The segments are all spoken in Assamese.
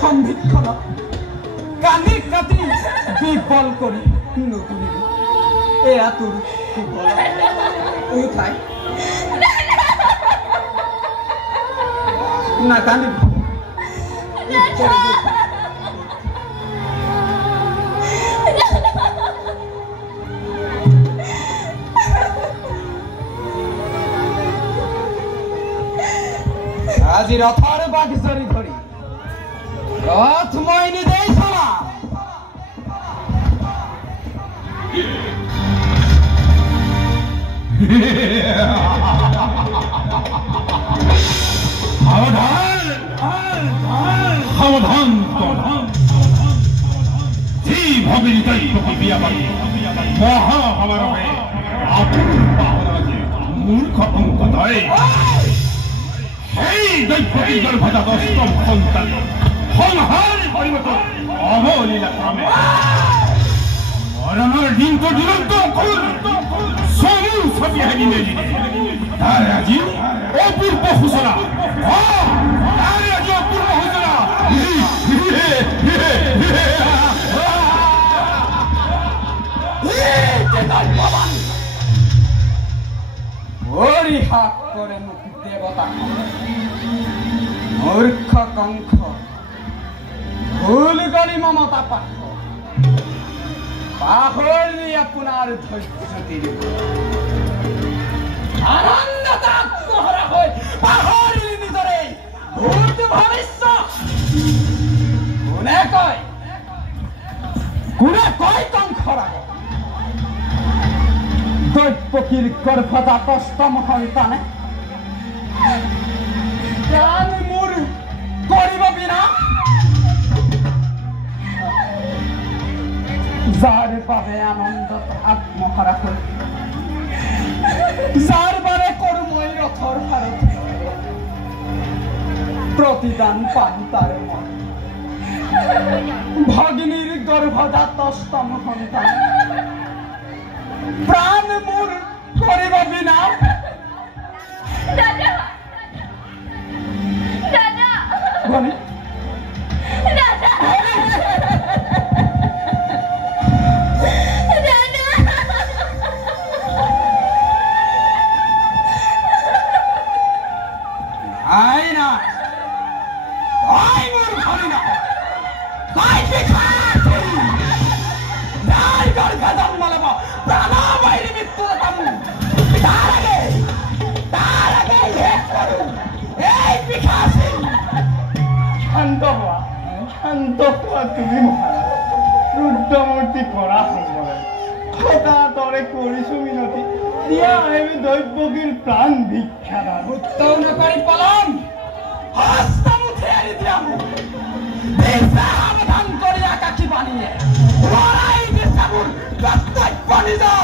সম্ভিক্ষণ কান্দি কাটি বিফল কৰি নতুনিবি এয়া তোৰ উঠাই নাকান্দিবি আজি ৰথৰ বাঘ জৰি ধৰি ৰথ মই নিজেই চলাম সাৱধান যি ভগিনী দৈত্যকে বিয়া পাতি মহাসমাৰোহে মূৰ্খ অংকতই সেই দৈত্যকী গৰ্ভজাত অষ্টম সন্তান সংহাৰ কৰিবতো অৱলীলা ক্ৰমে মৰণৰ দিনটো দিনন্ত চমু ছবি হানি মেলিলে তাৰ আজি অপূৰ্ব সূচনা তাৰে আজি অপূৰ্ব সূচনা হৰিহাস কৰে মোক দেৱতা মূৰ্খ কংস ভুল কৰি মমতা পাঠ পাহৰি আপোনাৰ ধৈৰ্য দিলে আনন্দত আত্মহৰা হৈ পাহৰিলি নিজৰে ভূত ভৱিষ্যত কোনে কয় কংসৰ আগত দৈত্যকীৰ গৰ্ভজাত অষ্টম সন্তানে প্ৰাণ মোৰ কৰিব বিনা যাৰ বাবে আনন্দত আত্মহাৰা কৰি যাৰ বাবে কৰো মই ৰথৰ হাৰত প্ৰতিদান পাম তাৰ মন ভগিনীৰ গৰ্ভজাত অষ্টম সন্তান প্ৰাণ মোৰ কৰিব বিনা দাদা দাদা ভনী দাদা তুমি ৰুদ্ৰমূৰ্তি কৰা দৰে কৰিছো মিনতি দিয়া আমি দৈৱকীৰ প্ৰাণ ভিক্ষা দান উত্তৰ নকৰি পলম হস্তমুঠি এৰি দিয়া সাৱধান কৰি আকাশী বাণীয়ে লৰাই দিছাবোৰ কৰ্তব্য নিজৰ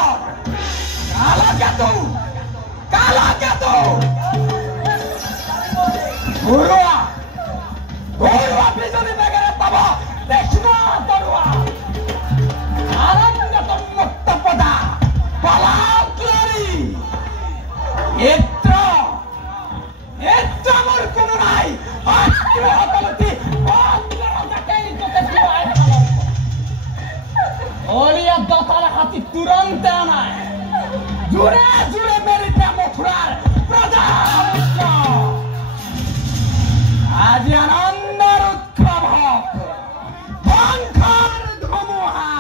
কালাকেতু ঘৰুৱা বিজুলী বেগেৰে পাব দেখিব তৰুৱা আনন্দত মুক্ত পদা পলাউকলাৰী এত্ৰ মোৰ কোনো নাই সকলোটি অলিয়া দতাল হাতী তুৰন্তে আনাই জোৰে জোৰে মেৰিতে মথুৰাৰ প্ৰজা আজি আনন্দৰ উৎসৱ হওক বংশৰ ধুমুহা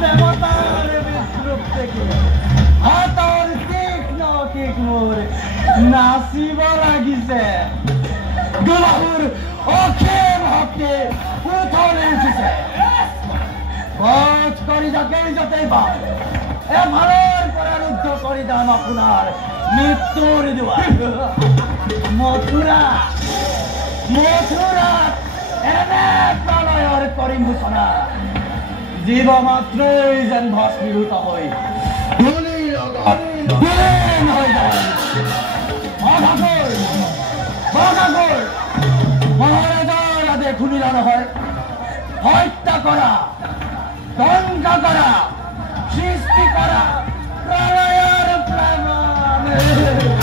দেৱতাৰ বিদ্ৰূপ দেখি হাতৰ তীক্ষ্ণ কিক মোৰ নাচিব লাগিছে দুলাহুৰ অখেম হকে উঠলে উঠিছে খোজ কৰি যাকেই যতেই পায় এফালৰ পৰা ৰুদ্ধ কৰি যাম আপোনাৰ মৃত্যুৰ দুৱাৰ মথুৰাত এনে প্ৰলয়ৰ কৰিম ঘোষণা জীৱ মাত্ৰই যেন ভস্মীভূত হৈ মহাৰাজাৰ আদেশ শুনিলা নহয় হত্যা কৰা ধ্বংস কৰা সৃষ্টি কৰা প্ৰলয়ৰ প্লাবন